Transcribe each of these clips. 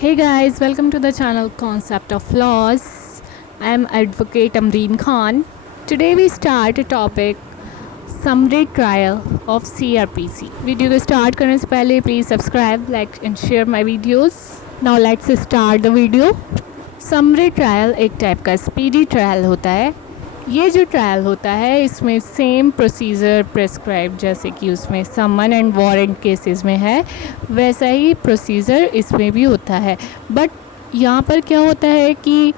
Hey guys, welcome to the channel Concept of Laws. I am Advocate Amreen Khan. Today we start a topic summary trial of CRPC. Video को start करने से पहले please subscribe, like and share my videos. Now let's start the video. Summary trial एक type का speedy trial होता है. ये जो ट्रायल होता है इसमें सेम प्रोसीजर प्रेस्क्राइब जैसे कि उसमें समन एंड वारंट केसेस में है वैसा ही प्रोसीजर इसमें भी होता है. बट यहाँ पर क्या होता है कि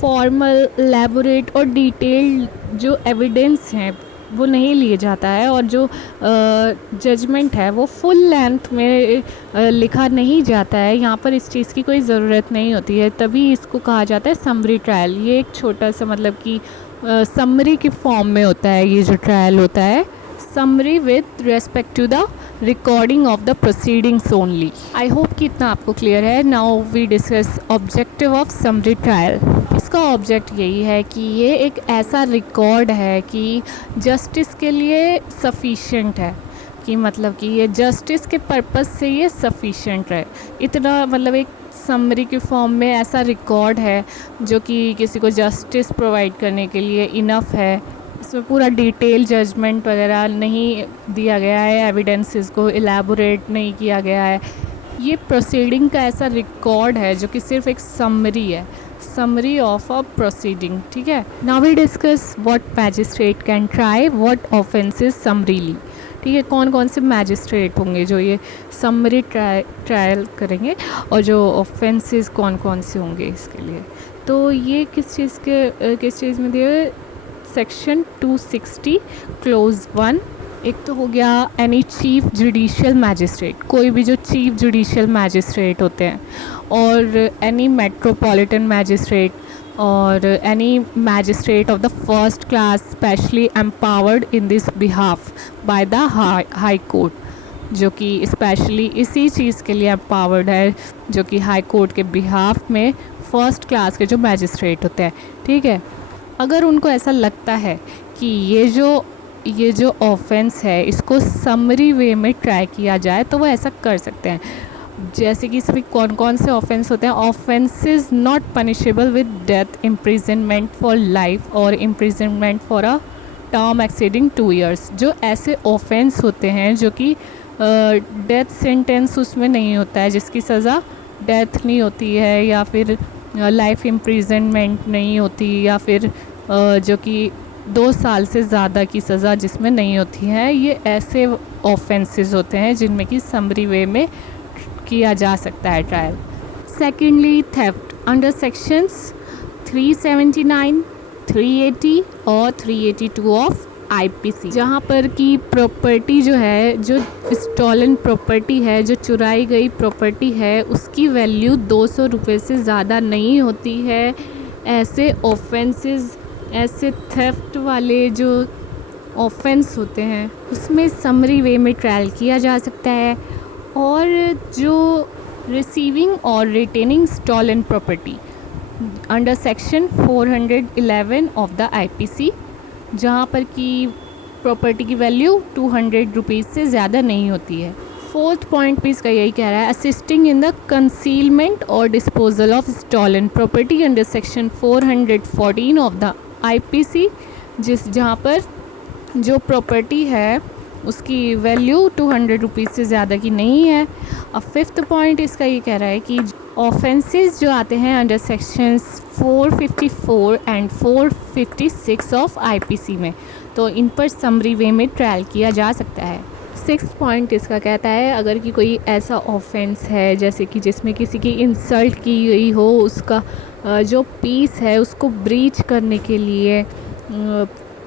फॉर्मल, एलैबोरेट और डिटेल्ड जो एविडेंस हैं वो नहीं लिए जाता है और जो जजमेंट है वो फुल लेंथ में लिखा नहीं जाता है. यहाँ पर इस चीज़ की कोई ज़रूरत नहीं होती है, तभी इसको कहा जाता है समरी ट्रायल. ये एक छोटा सा मतलब कि समरी के फॉर्म में होता है ये जो ट्रायल होता है. Summary with respect to the recording of the proceedings only. I hope कि इतना आपको क्लियर है. Now we discuss objective of summary trial. इसका ऑब्जेक्ट यही है कि ये एक ऐसा रिकॉर्ड है कि जस्टिस के लिए सफिशेंट है, कि मतलब कि ये जस्टिस के पर्पस से ये सफिशेंट है. इतना मतलब एक समरी के फॉर्म में ऐसा रिकॉर्ड है जो कि किसी को जस्टिस प्रोवाइड करने के लिए इनफ है. इसमें पूरा डिटेल जजमेंट वगैरह नहीं दिया गया है, एविडेंसेस को एलैबोरेट नहीं किया गया है. ये प्रोसीडिंग का ऐसा रिकॉर्ड है जो कि सिर्फ एक समरी है, समरी ऑफ अ प्रोसीडिंग. ठीक है. Now we discuss what magistrate can try what offences summarily. ठीक है. कौन कौन से मैजिस्ट्रेट होंगे जो ये समरी ट्रायल करेंगे और जो ऑफेंसेस कौन कौन से होंगे इसके लिए. तो ये किस चीज़ में दिए, सेक्शन 260 क्लोज 1. एक तो हो गया एनी चीफ जुडिशियल मैजिस्ट्रेट, कोई भी जो चीफ जुडिशियल मैजिस्ट्रेट होते हैं, और एनी मेट्रोपॉलिटन मैजिस्ट्रेट और any magistrate of the first class specially empowered in this behalf by the high court, जो कि स्पेशली इसी चीज़ के लिए एम्पावर्ड है, जो कि हाई कोर्ट के बिहाफ में फर्स्ट क्लास के जो मैजिस्ट्रेट होते हैं. ठीक है. अगर उनको ऐसा लगता है कि ये जो ऑफेंस है इसको समरी वे में ट्राई किया जाए तो वो ऐसा कर सकते हैं. जैसे कि इसमें कौन कौन से ऑफेंस होते हैं. Offences not punishable with death, imprisonment for life और imprisonment for a term exceeding 2 years. जो ऐसे ऑफेंस होते हैं जो कि डेथ सेंटेंस उसमें नहीं होता है, जिसकी सज़ा डेथ नहीं होती है, या फिर लाइफ इम्प्रिजनमेंट नहीं होती, या फिर जो कि 2 साल से ज़्यादा की सज़ा जिसमें नहीं होती है. ये ऐसे ऑफेंसेस होते हैं जिनमें कि समरी वे में किया जा सकता है trial. Secondly, theft under sections 379, 380 और 382 ऑफ आईपीसी. जहाँ पर कि प्रॉपर्टी जो है, जो स्टॉलन प्रॉपर्टी है, जो चुराई गई प्रॉपर्टी है, उसकी वैल्यू 200 रुपये से ज़्यादा नहीं होती है. ऐसे ऑफेंसेस, ऐसे थेफ्ट वाले जो ऑफेंस होते हैं उसमें समरी वे में ट्रायल किया जा सकता है. और जो रिसीविंग और retaining stolen property under section 411 of the IPC, जहाँ पर कि प्रॉपर्टी की वैल्यू 200 रुपीज़ से ज़्यादा नहीं होती है. फोर्थ पॉइंट भी इसका यही कह रहा है, असिस्टिंग इन द कंसीलमेंट और disposal of stolen property under section 414 of the IPC, जहाँ पर जो प्रॉपर्टी है उसकी वैल्यू 200 रुपीज़ से ज़्यादा की नहीं है. अब फिफ्थ पॉइंट इसका ये कह रहा है कि ऑफेंसेस जो आते हैं under sections 454 and 456 of IPC में, तो इन पर समरी वे में ट्रायल किया जा सकता है. सिक्स्थ पॉइंट इसका कहता है, अगर कि कोई ऐसा ऑफेंस है जैसे कि जिसमें किसी की इंसल्ट की गई हो, उसका जो पीस है उसको ब्रीच करने के लिए,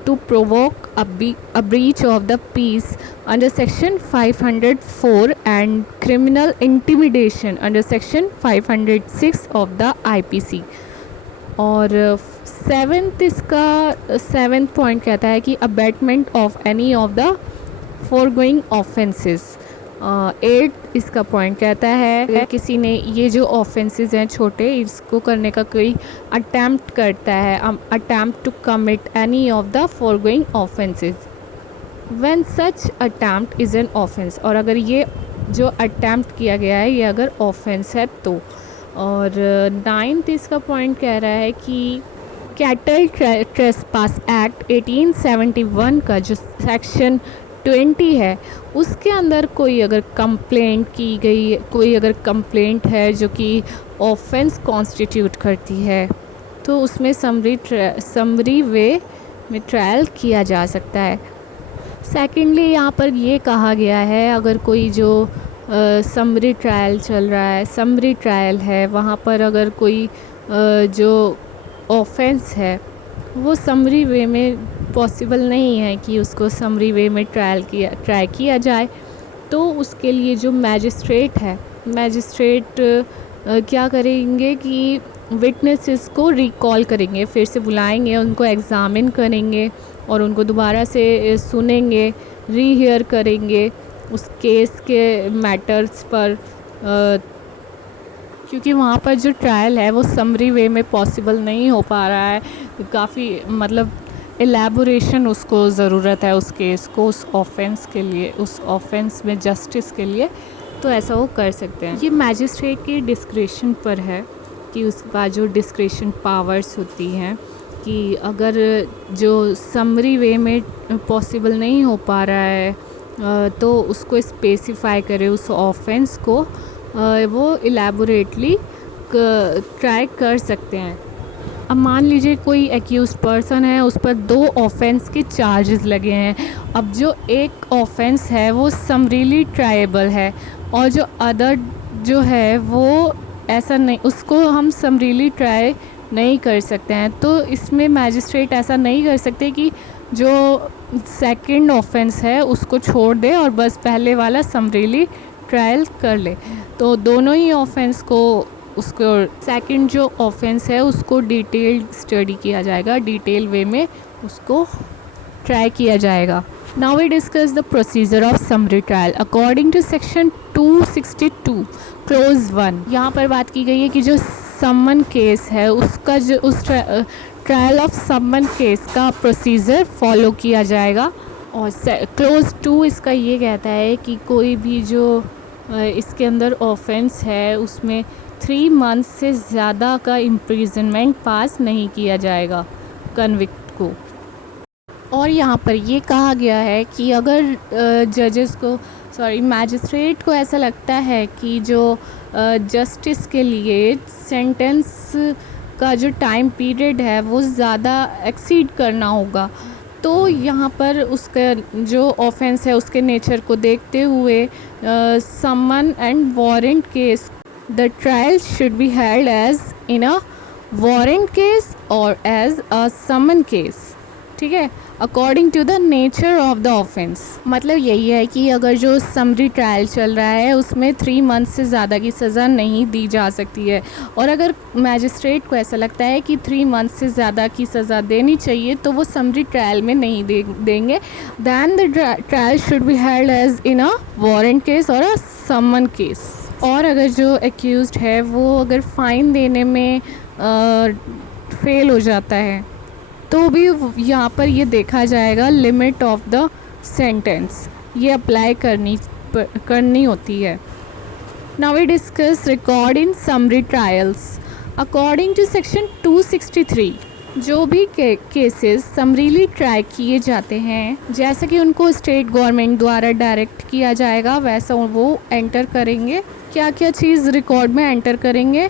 to provoke a breach of the peace under section 504 and criminal intimidation under section 506 of the IPC. और सेवेंथ पॉइंट कहता है कि abetment of any of the foregoing offences. 8 इसका पॉइंट कहता है अगर किसी ने ये जो ऑफेंसेस हैं छोटे, इसको करने का कोई अटैम्प्ट करता है, attempt to commit any of the foregoing offences, when such attempt is an offence. और अगर ये जो अटैम्प्ट किया गया है ये अगर ऑफेंस है तो और 9th इसका पॉइंट कह रहा है कि कैटल ट्रेसपास एक्ट 1871 का जो सेक्शन 20 है उसके अंदर कोई अगर कंप्लेंट की गई, कोई अगर कंप्लेंट है जो कि ऑफेंस कॉन्स्टिट्यूट करती है, तो उसमें समरी वे में ट्रायल किया जा सकता है। सेकेंडली यहाँ पर ये कहा गया है अगर कोई जो समरी ट्रायल चल रहा है, समरी ट्रायल है, वहाँ पर अगर कोई जो ऑफेंस है वो समरी वे में पॉसिबल नहीं है कि उसको समरी वे में ट्राई किया जाए, तो उसके लिए जो मैजिस्ट्रेट है, मैजिस्ट्रेट क्या करेंगे कि विटनेसेस को रिकॉल करेंगे, फिर से बुलाएंगे, उनको एग्ज़ामिन करेंगे और उनको दोबारा से सुनेंगे, रीहियर करेंगे उस केस के मैटर्स पर, क्योंकि वहाँ पर जो ट्रायल है वो समरी वे में पॉसिबल नहीं हो पा रहा है, काफ़ी मतलब एलैबोरेशन उसको ज़रूरत है उस केस को, उस ऑफेंस के लिए, उस ऑफेंस में जस्टिस के लिए, तो ऐसा वो कर सकते हैं। ये मैजिस्ट्रेट की डिस्क्रिशन पर है कि उसका जो डिस्क्रिशन पावर्स होती हैं कि अगर जो समरी वे में पॉसिबल नहीं हो पा रहा है तो उसको स्पेसिफाई करे, उस ऑफेंस को वो इलेबोरेटली ट्राई कर सकते हैं। अब मान लीजिए कोई एक्यूज पर्सन है, उस पर 2 ऑफेंस के चार्जेस लगे हैं। अब जो एक ऑफेंस है वो समरीली ट्राएबल है और जो अदर जो है वो ऐसा नहीं, उसको हम समरीली ट्राई नहीं कर सकते हैं। तो इसमें मैजिस्ट्रेट ऐसा नहीं कर सकते कि जो सेकंड ऑफेंस है उसको छोड़ दे और बस पहले वाला समरीली ट्रायल कर ले। तो दोनों ही ऑफेंस को, उसको सेकंड जो ऑफेंस है उसको डिटेल्ड स्टडी किया जाएगा, डिटेल वे में उसको ट्राई किया जाएगा। Now we discuss the procedure of summary trial according to section 262 clause 1। यहाँ पर बात की गई है कि जो समन केस है उसका जो उस ट्रायल ऑफ समन केस का प्रोसीजर फॉलो किया जाएगा। और क्लोज 2 इसका ये कहता है कि कोई भी जो इसके अंदर ऑफेंस है उसमें 3 मंथ से ज़्यादा का इम्प्रिजनमेंट पास नहीं किया जाएगा कन्विक्ट को। और यहाँ पर ये कहा गया है कि अगर जजेस को, मैजिस्ट्रेट को ऐसा लगता है कि जो जस्टिस के लिए सेंटेंस का जो टाइम पीरियड है वो ज़्यादा एक्सीड करना होगा, तो यहाँ पर उसका जो ऑफेंस है उसके नेचर को देखते हुए summon and warrant case, the trial should be held as in a warrant case और एज अ समन केस। ठीक है, according to the nature of the offence. मतलब यही है कि अगर जो समरी ट्रायल चल रहा है उसमें 3 मंथ से ज़्यादा की सज़ा नहीं दी जा सकती है, और अगर मैजिस्ट्रेट को ऐसा लगता है कि 3 मंथ से ज़्यादा की सज़ा देनी चाहिए तो वो समरी ट्रायल में नहीं देंगे। Then the trial should be held as in a warrant case और अ समन केस। और अगर जो एक्यूज्ड है वो अगर फ़ाइन देने में फेल हो जाता है तो भी यहाँ पर ये देखा जाएगा लिमिट ऑफ द सेंटेंस, ये अप्लाई करनी होती है। Now we discuss record in summary trials according to section 263। जो भी केसेस समरीली ट्राई किए जाते हैं, जैसे कि उनको स्टेट गवर्नमेंट द्वारा डायरेक्ट किया जाएगा वैसा वो एंटर करेंगे। क्या क्या चीज़ रिकॉर्ड में एंटर करेंगे?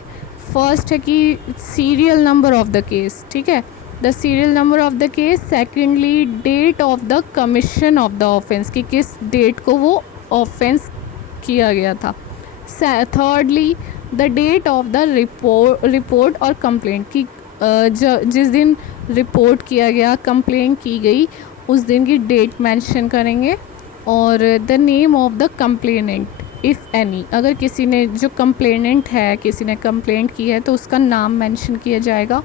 फर्स्ट है कि serial number of the case, ठीक है, the serial number of the case. Secondly date of the commission of the offence, कि किस डेट को वो ऑफेंस किया गया था। Thirdly the date of the report और कंप्लेंट, की जिस दिन रिपोर्ट किया गया, कंप्लेंट की गई, उस दिन की डेट मेंशन करेंगे। और the name of the complainant if any, अगर किसी ने, जो कंप्लेनेंट है, किसी ने कंप्लेंट की है तो उसका नाम मेंशन किया जाएगा।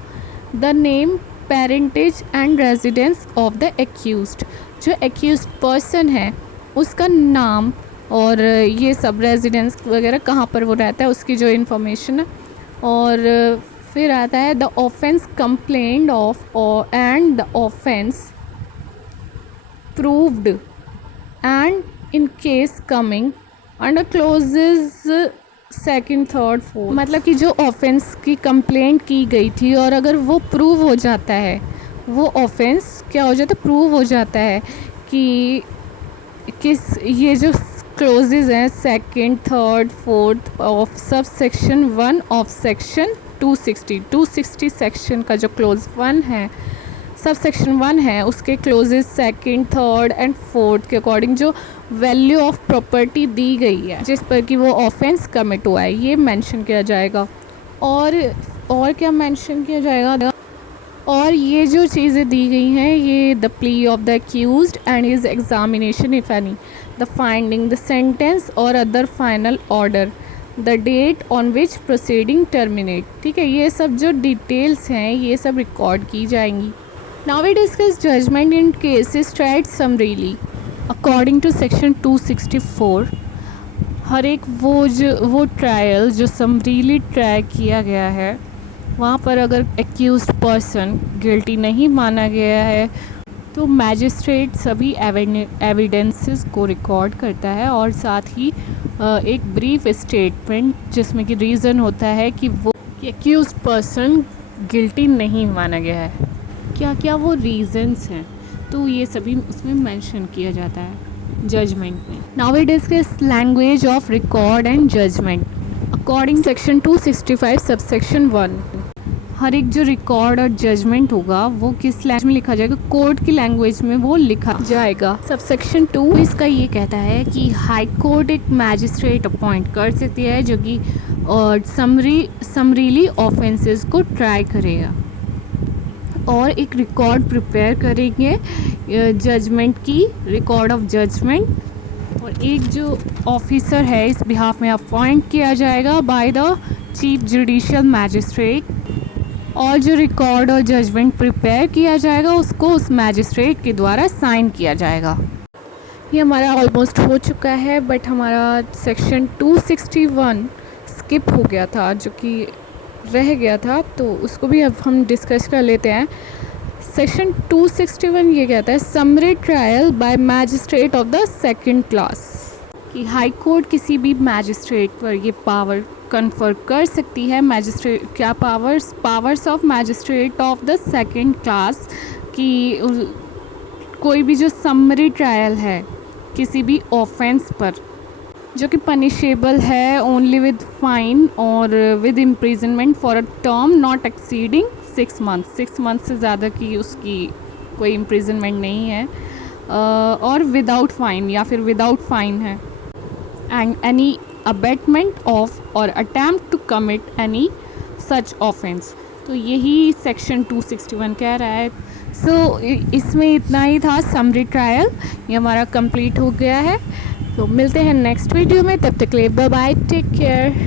The name, parentage and residence of the accused, जो एक्यूज्ड पर्सन है उसका नाम और ये सब, रेजिडेंस वगैरह कहाँ पर वो रहता है उसकी जो इन्फॉर्मेशन है। और फिर आता है the offence complaint of and the offence proved and in case coming under clauses second, third, fourth, मतलब कि जो ऑफेंस की कंप्लेंट की गई थी और अगर वो प्रूव हो जाता है, वो ऑफेंस क्या हो जाता है, प्रूव हो जाता है कि किस ये जो क्लोजेज हैं second, third, fourth of sub section 1 of section 260 section का जो क्लोज 1 है, सब सेक्शन 1 है, उसके clauses second, third and fourth के अकॉर्डिंग जो वैल्यू ऑफ प्रॉपर्टी दी गई है जिस पर कि वो ऑफेंस कमिट हुआ है, ये मेंशन किया जाएगा। और क्या मेंशन किया जाएगा, और ये जो चीज़ें दी गई हैं, ये the plea of the accused and his examination if any, the finding, the sentence और other final order, the date on which proceeding terminate. ठीक है, ये सब जो डिटेल्स हैं ये सब रिकॉर्ड की जाएंगी। Now we discuss judgment in cases tried summarily according to section 264। हर एक वो ट्रायल जो समरीली ट्राई किया गया है, वहाँ पर अगर एक्यूज्ड पर्सन गिल्टी नहीं माना गया है तो मैजिस्ट्रेट सभी एविडेंसेस को रिकॉर्ड करता है और साथ ही एक ब्रीफ स्टेटमेंट जिसमें कि रीज़न होता है कि वो एक्यूज्ड पर्सन गिल्टी नहीं माना गया है, क्या क्या वो रीज़न्स हैं, तो ये सभी उसमें मेंशन किया जाता है जजमेंट में। Now we discuss language of record and judgement according section 265 subsection 1। हर एक जो रिकॉर्ड और जजमेंट होगा वो किस लैंग्वेज में लिखा जाएगा, कोर्ट की लैंग्वेज में वो लिखा जाएगा। सबसेक्शन 2 इसका ये कहता है कि हाई कोर्ट एक मैजिस्ट्रेट अपॉइंट कर सकती है जो कि समरीली ऑफेंसेस को ट्राई करेगा और एक रिकॉर्ड प्रिपेयर करेंगे जजमेंट की, रिकॉर्ड ऑफ जजमेंट, और एक जो ऑफिसर है इस बिहाफ में अपॉइंट किया जाएगा by the chief judicial magistrate, और जो रिकॉर्ड और जजमेंट प्रिपेयर किया जाएगा उसको उस मैजिस्ट्रेट के द्वारा साइन किया जाएगा। ये हमारा ऑलमोस्ट हो चुका है, बट हमारा सेक्शन 261 स्किप हो गया था जो कि रह गया था, तो उसको भी अब हम डिस्कस कर लेते हैं। सेक्शन 261 ये कहता है summary trial by magistrate of the second class, कि हाई कोर्ट किसी भी मैजिस्ट्रेट पर ये पावर कन्फर कर सकती है। मैजिस्ट्रेट क्या powers of magistrate of the second class, कि कोई भी जो समरी ट्रायल है किसी भी ऑफेंस पर जो कि पनिशेबल है ओनली विद फाइन और with imprisonment for a term not exceeding 6 months, 6 months से ज़्यादा की उसकी कोई इम्प्रिजनमेंट नहीं है, और विदाउट फाइन या फिर विदाउट फाइन है, एंड एनी अबेटमेंट ऑफ और attempt to commit any such offence. तो यही सेक्शन 261 कह रहा है। सो इसमें इतना ही था समरी ट्रायल, ये हमारा कंप्लीट हो गया है। तो मिलते हैं नेक्स्ट वीडियो में, तब तक के लिए बाय बाय, टेक केयर।